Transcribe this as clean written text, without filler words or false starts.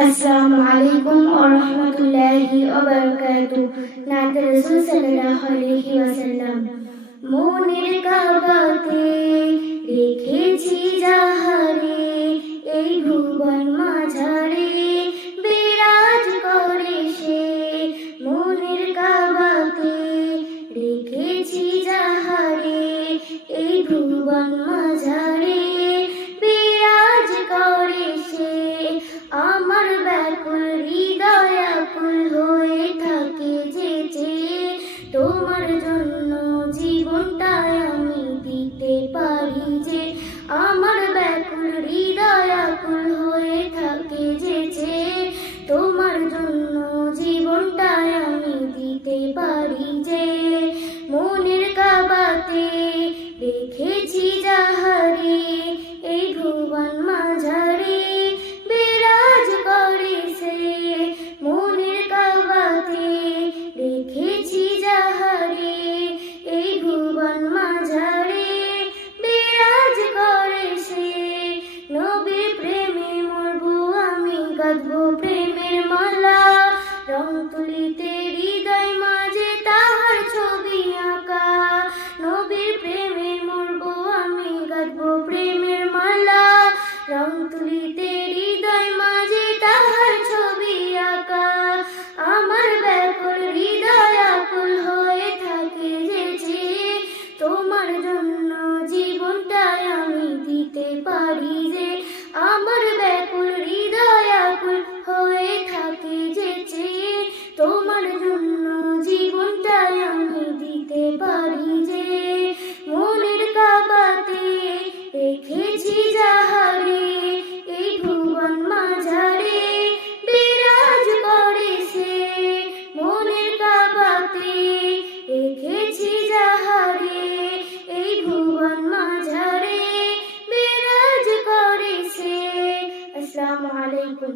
আসসালামু আলাইকুম ওয়া রাহমাতুল্লাহি ওয়া বারাকাতুহু। নাত রাসূল সাল্লাল্লাহু আলাইহি ওয়াসাল্লাম। মনের কাবাতে রেখেছি যাহারে, এই ভুবন মাঝারে বিরাজ করে সে। মনের কাবাতে রেখেছি যাহারে, এই ভুবন মাঝারে বিরাজ করে সে। আমার ব্যাকুল হৃদয় আকুল হয়ে থাকে যে তোমার জন্য জীবনটাই আমি দিতে পারি যে। আমার ব্যাকুল হৃদয় আকুল হয়ে থাকে যে তোমার জন্য জীবনটাই আমি দিতে পারি যে। মনের কাবাতে রেখেছি যাহারে, এই ভুবন মাঝারে বিরাজ করে সে। মনের কাবাতে রেখেছি যাহারে, এই ভুবন মাঝারে বিরাজ করে সে। নবীর প্রেমে মরবো আমি, গাঁথবো প্রেমের মালা, রং তুলিতে হৃদয় মাঝে তাহার ছবি আঁকা। নবীর প্রেমে মরবো আমি, গাঁথবো প্রেমের মালা, রং তুলিতে হৃদয় মাঝে তাহার ছবি আঁকা। আমার ব্যাকুল হৃদয় আকুল হয়ে থাকে যে তোমার জন্য জীবনটাই আমি দিতে পারি যে। আমার ব্যাকুল হৃদয় আকুল হয়ে থাকে যে তোমার জন্য জীবনটাই আমি দিতে পারি যে। মনের কাবাতে রেখেছি যাহারে, এই ভুবন মাঝারে বিরাজ করে সে। মনের কাবাতে রেখেছি যাহারে, এই ভুবন মাঝারে বিরাজ করে সে। আসসালামু আলাইকুম।